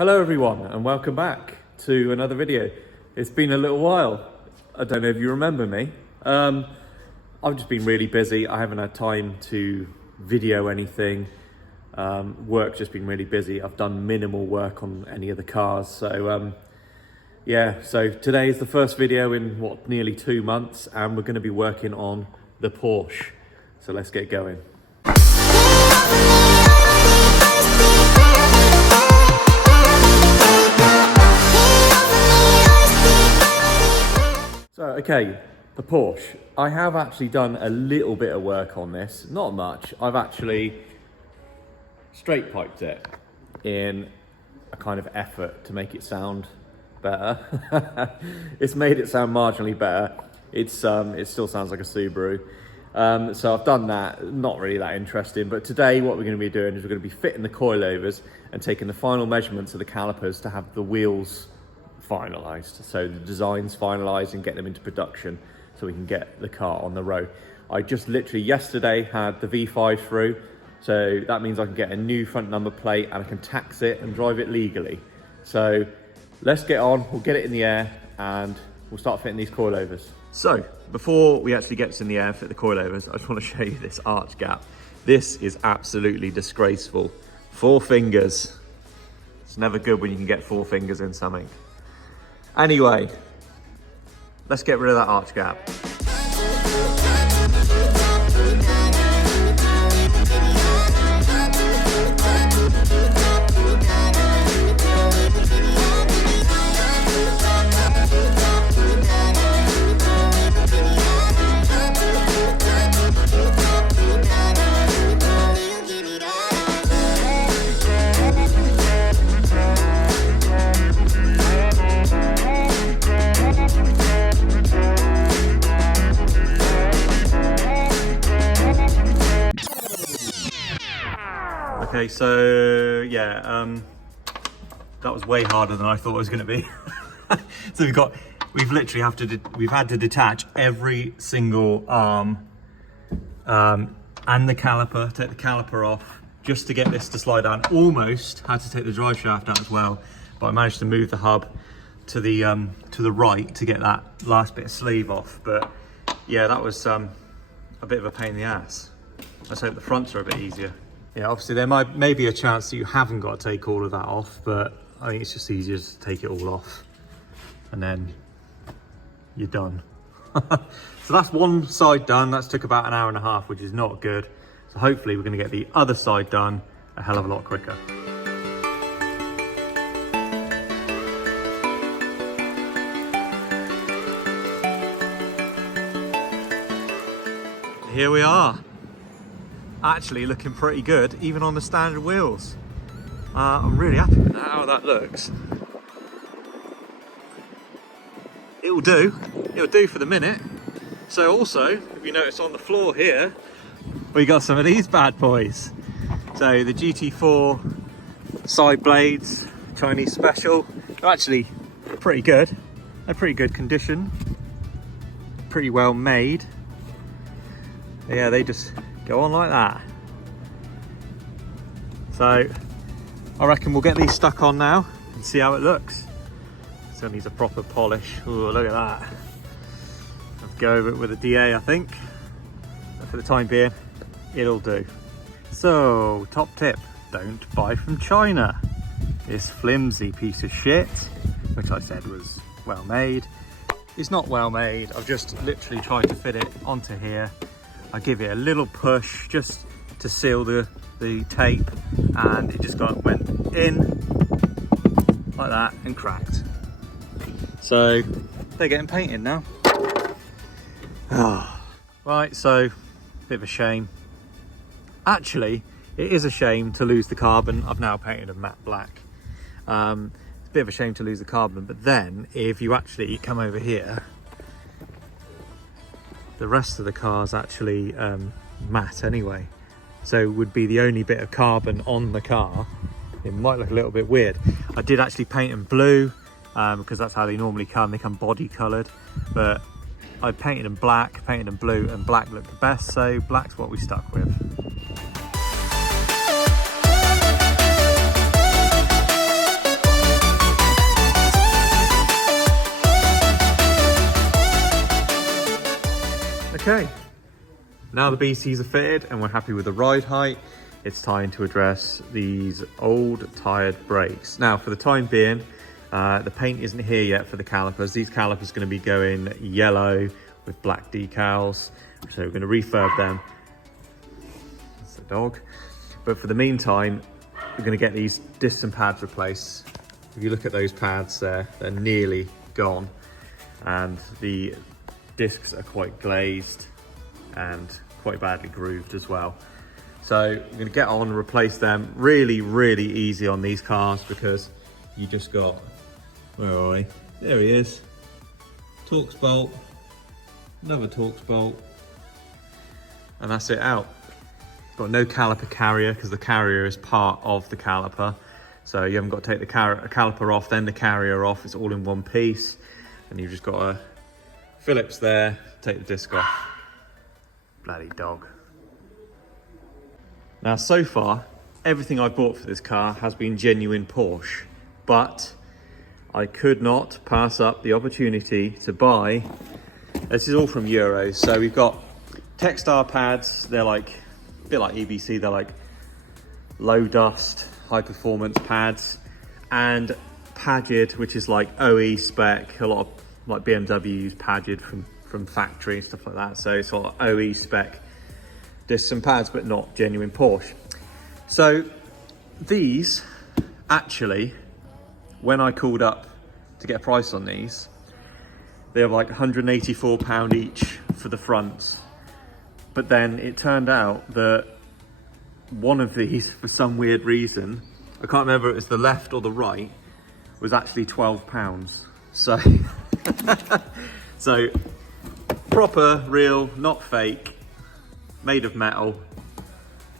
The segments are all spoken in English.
Hello everyone and welcome back to another video. It's been a little while. I don't know if you remember me. I've just been really busy. I haven't had time to video anything. Work's just been really busy. I've done minimal work on any of the cars. So so today is the first video in nearly 2 months, and we're going to be working on the Porsche. So let's get going. So, okay, the Porsche. I have actually done a little bit of work on this, not much. I've actually straight piped it in a kind of effort to make it sound better. It's made it sound marginally better. It still sounds like a Subaru. So I've done that, not really that interesting. But today what we're going to be doing is we're going to be fitting the coilovers and taking the final measurements of the calipers to have the wheels finalized, so the design's finalized and get them into production so we can get the car on the road. I just literally yesterday had the V5 through, so that means I can get a new front number plate and I can tax it and drive it legally. So let's get on, we'll get it in the air and we'll start fitting these coilovers. So before we actually get this in the air and fit the coilovers, I just want to show you this arch gap. This is absolutely disgraceful. 4 fingers. It's never good when you can get 4 fingers in something. Anyway, let's get rid of that arch gap. Okay, so that was way harder than I thought it was going to be. So we've literally had to detach every single arm and the caliper, take the caliper off just to get this to slide down. Almost had to take the drive shaft out as well, but I managed to move the hub to the right to get that last bit of sleeve off. But yeah, that was a bit of a pain in the ass. Let's hope the fronts are a bit easier. Yeah, obviously there may be a chance that you haven't got to take all of that off, but I think it's just easier to take it all off and then you're done. So that's one side done. That's took about 1.5 hours, which is not good. So hopefully we're going to get the other side done a hell of a lot quicker. Here we are. Actually looking pretty good, even on the standard wheels. I'm really happy with how that looks. It'll do for the minute. So also, if you notice on the floor here, we got some of these bad boys. So the GT4 side blades, Chinese special, are actually pretty good. They're pretty good condition, pretty well made. Yeah, they just go on like that. So I reckon we'll get these stuck on now and see how it looks. So it needs a proper polish. Ooh, look at that. Have to go over it with a DA, I think. But for the time being, it'll do. So, top tip, don't buy from China. This flimsy piece of shit, which I said was well made, is not well made. I've just literally tried to fit it onto here. I give it a little push just to seal the tape, and it just went in like that and cracked. So they're getting painted now. Right, so bit of a shame. Actually, it is a shame to lose the carbon. I've now painted them matte black. It's a bit of a shame to lose the carbon, but then if you actually come over here, the rest of the car's actually matte anyway, so would be the only bit of carbon on the car. It might look a little bit weird. I did actually paint them blue because that's how they normally come. They come body coloured, but I painted them black, painted them blue, and black looked the best, so black's what we stuck with. Okay, now the BCs are fitted and we're happy with the ride height, it's time to address these old tired brakes. Now for the time being, the paint isn't here yet for the calipers. These calipers are going to be going yellow with black decals, so we're going to refurb them. That's the dog. But for the meantime, we're going to get these discs and pads replaced. If you look at those pads there, they're nearly gone, and the discs are quite glazed and quite badly grooved as well. So we're going to get on and replace them. Really, really easy on these cars because you just got, where are we? There he is. Torx bolt, another Torx bolt, and that's it out. Got no caliper carrier because the carrier is part of the caliper. So you haven't got to take the caliper off, then the carrier off. It's all in one piece. And you've just got a Phillips there, take the disc off. Bloody dog. Now so far, everything I've bought for this car has been genuine Porsche, but I could not pass up the opportunity to buy, this is all from Euros. So we've got Textar pads, they're like, a bit like EBC, they're like low dust, high performance pads, and Pagid, which is like OE spec. A lot of like BMW use Pagid from factory and stuff like that. So it's all OE spec discs and pads, but not genuine Porsche. So these, actually, when I called up to get a price on these, they were like £184 each for the fronts. But then it turned out that one of these, for some weird reason, I can't remember if it was the left or the right, was actually £12. So, so proper, real, not fake, made of metal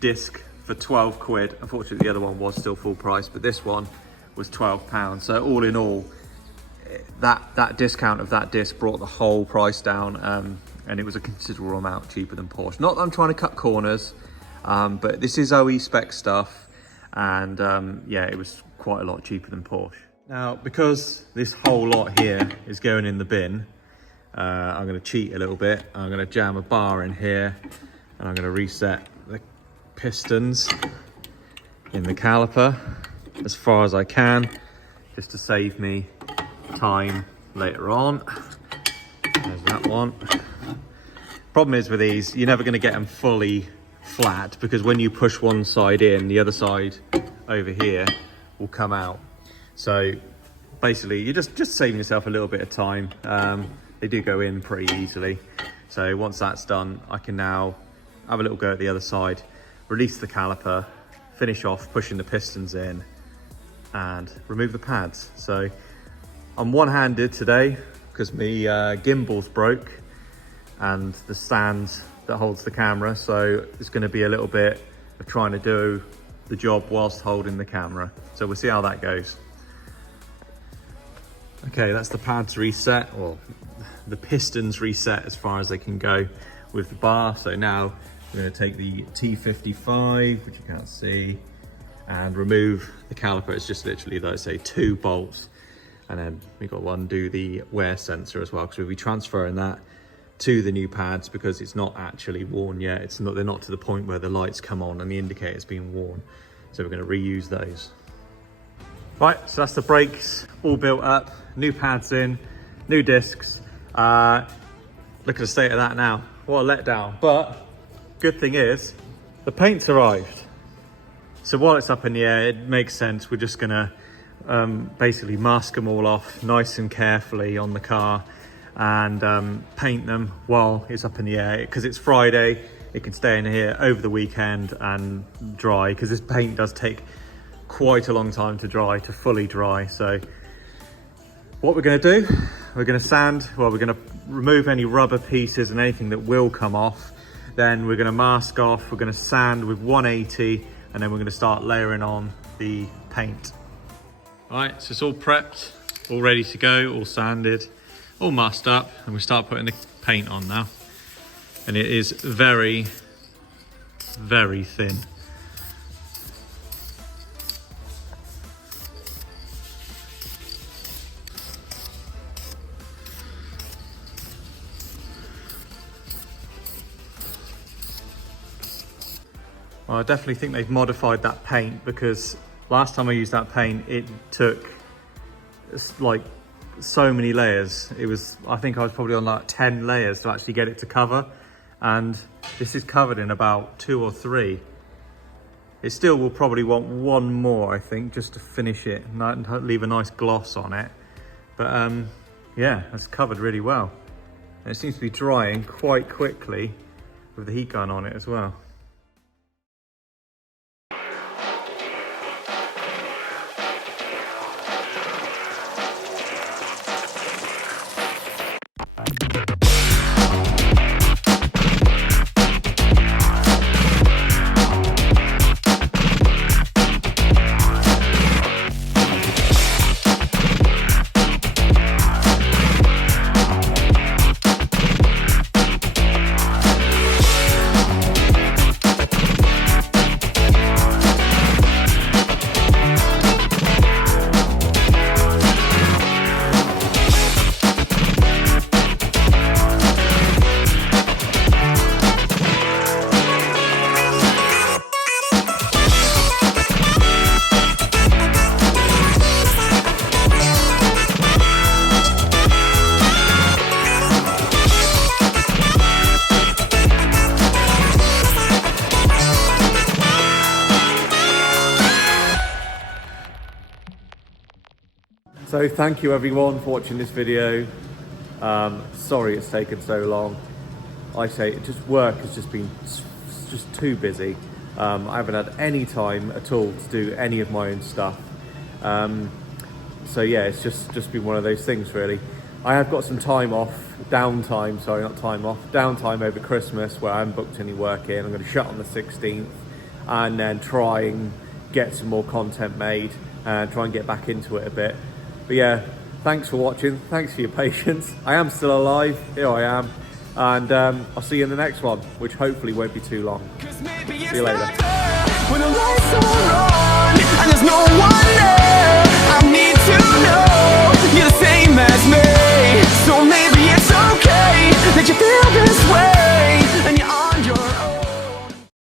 disc for 12 quid. Unfortunately, the other one was still full price, but this one was £12. So all in all, that discount of that disc brought the whole price down, and it was a considerable amount cheaper than Porsche. Not that I'm trying to cut corners, but this is OE spec stuff, and yeah, it was quite a lot cheaper than Porsche. Now, because this whole lot here is going in the bin, I'm going to cheat a little bit. I'm going to jam a bar in here, and I'm going to reset the pistons in the caliper as far as I can, just to save me time later on. There's that one. Problem is with these, you're never going to get them fully flat, because when you push one side in, the other side over here will come out. So basically, you're just saving yourself a little bit of time. They do go in pretty easily. So once that's done, I can now have a little go at the other side, release the caliper, finish off pushing the pistons in, and remove the pads. So I'm one-handed today because my gimbal's broke and the stand that holds the camera. So it's going to be a little bit of trying to do the job whilst holding the camera. So we'll see how that goes. Okay, that's the pads reset, or the pistons reset as far as they can go with the bar. So now we're going to take the T55, which you can't see, and remove the caliper. It's just literally, like I say, 2 bolts. And then we've got one do the wear sensor as well, because we'll be transferring that to the new pads because it's not actually worn yet. It's not, they're not to the point where the lights come on and the indicator's been worn. So we're going to reuse those. Right, so that's the brakes all built up, new pads in, new discs. Look at the state of that now. What a letdown. But good thing is, the paint's arrived. So while it's up in the air, it makes sense. We're just gonna basically mask them all off nice and carefully on the car, and paint them while it's up in the air. Because it's Friday, it can stay in here over the weekend and dry, because this paint does take quite a long time to dry, to fully dry. So what we're going to do, we're going to sand, well, we're going to remove any rubber pieces and anything that will come off. Then we're going to mask off, we're going to sand with 180, and then we're going to start layering on the paint. All right, so it's all prepped, all ready to go, all sanded, all masked up, and we start putting the paint on now. And it is very, very thin. Well, I definitely think they've modified that paint, because last time I used that paint, it took like so many layers. I think I was probably on like 10 layers to actually get it to cover. And this is covered in about 2 or 3. It still will probably want 1 more, I think, just to finish it and leave a nice gloss on it. But yeah, it's covered really well. And it seems to be drying quite quickly with the heat gun on it as well. So thank you everyone for watching this video. Sorry it's taken so long. I say work has just been just too busy. I haven't had any time at all to do any of my own stuff. So yeah, it's just been one of those things really. I have got some time off, downtime over Christmas where I haven't booked any work in. I'm going to shut on the 16th and then try and get some more content made and try and get back into it a bit. But yeah, thanks for watching, thanks for your patience. I am still alive, here I am, and I'll see you in the next one, which hopefully won't be too long. See you later.